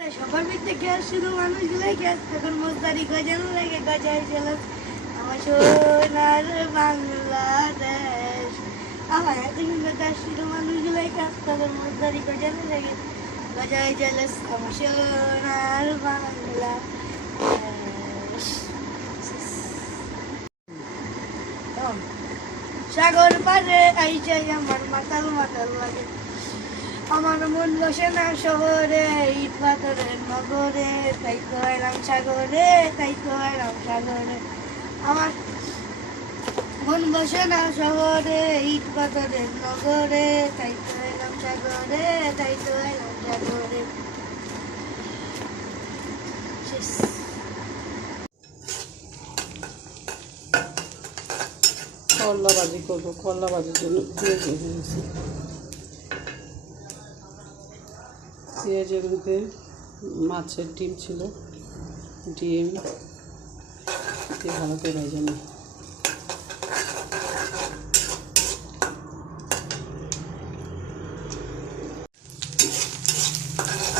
সবার ভিতরে গ্যাস শুধু মানুষগুলাই গ্যাস তখন মজদারি গজানো লাগে গজায় চল আমার সোনার বাংলাদেশ আমার এত সুন্দর গ্যাস শুধু মানুষগুলাই গ্যাস তখন মজদারি গজানো লাগে গজায় চল আমার সোনার বাংলাদেশ। সাগর পারে আইসে আমার মাতাল মাতাল লাগে আমার মন বসে না শহরে ইট পাথরের নগরে তাই তো এলাম সাগরে তাই তো এলাম সাগরে আমার মন বসে না শহরে ইট পাথরের নগরে তাই তো এলাম সাগরে তাই তো এলাম সাগরে। করলা ভাজি করবো, করলা ভাজির জন্য পেঁয়াজ ভেজে নিয়েছি। পেঁয়াজের মধ্যে মাছের ডিম ছিল, ডিম দিয়ে ভালো করে ভেজে নিই।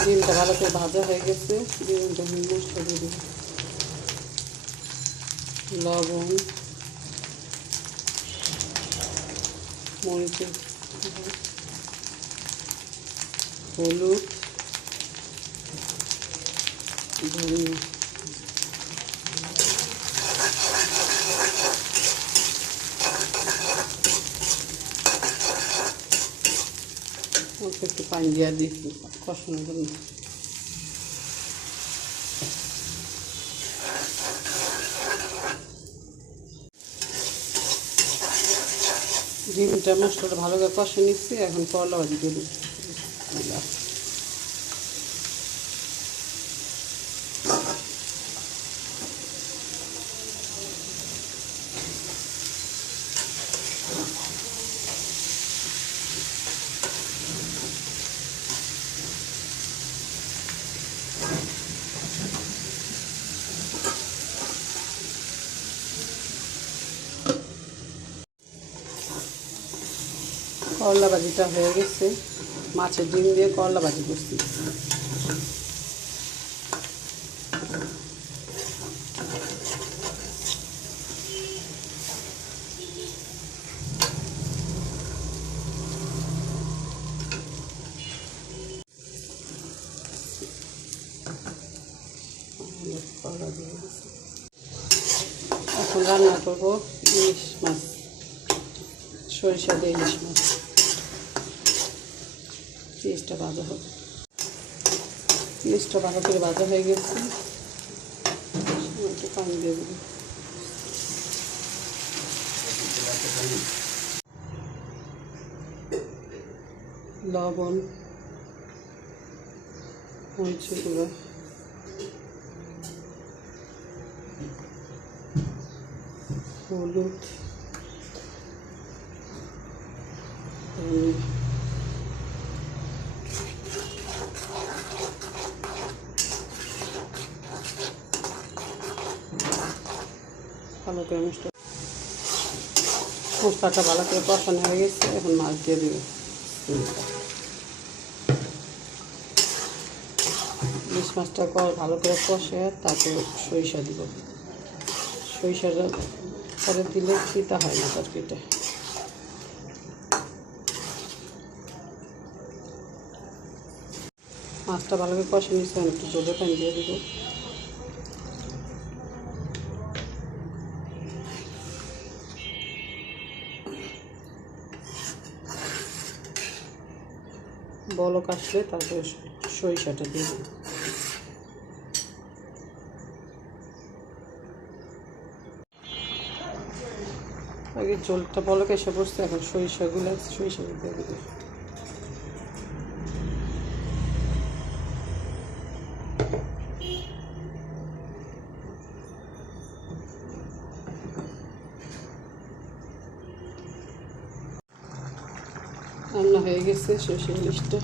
ডিমটা ভালো করে ভাজা হয়ে গেছে, ডিমটা মশলা দিয়ে দেবো, লবণ, মরিচের হলুদ, ধনিয়া, অল্প একটু পানি দিয়ে দিই কষানোর জন্য। ডিমটা মশলাটা ভালো করে কষে নিচ্ছি, এখন করলা ভাজি দিয়ে দিই। করলা ভাজিটা হয়ে গেছে, মাছের ডিম দিয়ে করলা ভাজি করছি। এখন রান্না করবো ইলিশ মাছ, সরিষা দিয়ে ইলিশ মাছ। পেঁয়াজটা ভাজা হবে, পেঁয়াজটা ভালো করে ভাজা হয়ে গেছে, একটু পানি দিয়ে দেবো। লবণ, মরিচের গুঁড়ো, হলুদ, ভালো করে মশলাটা ভালো করে কষানো হয়ে গেছে, এখন মাছ দিয়ে দেবে। ইলিশ মাছটা ভালো করে কষে তারপরে সরিষা দিব। সরিষাটা পরে দিলে তিতা হয় না তরকারিটা। মাছটা ভালো করে কষে নিচ্ছে, একটু জলে পানি দিয়ে দেবো। বলক আসলে তারপরে সরিষাটা দিয়ে দেবো। আগে জলটা বলক এসে বসছে, এখন সরিষাগুলো সরিষাগুলো দিয়ে দেবো। রান্না হয়ে গেছে সরিষা ইলিশটা।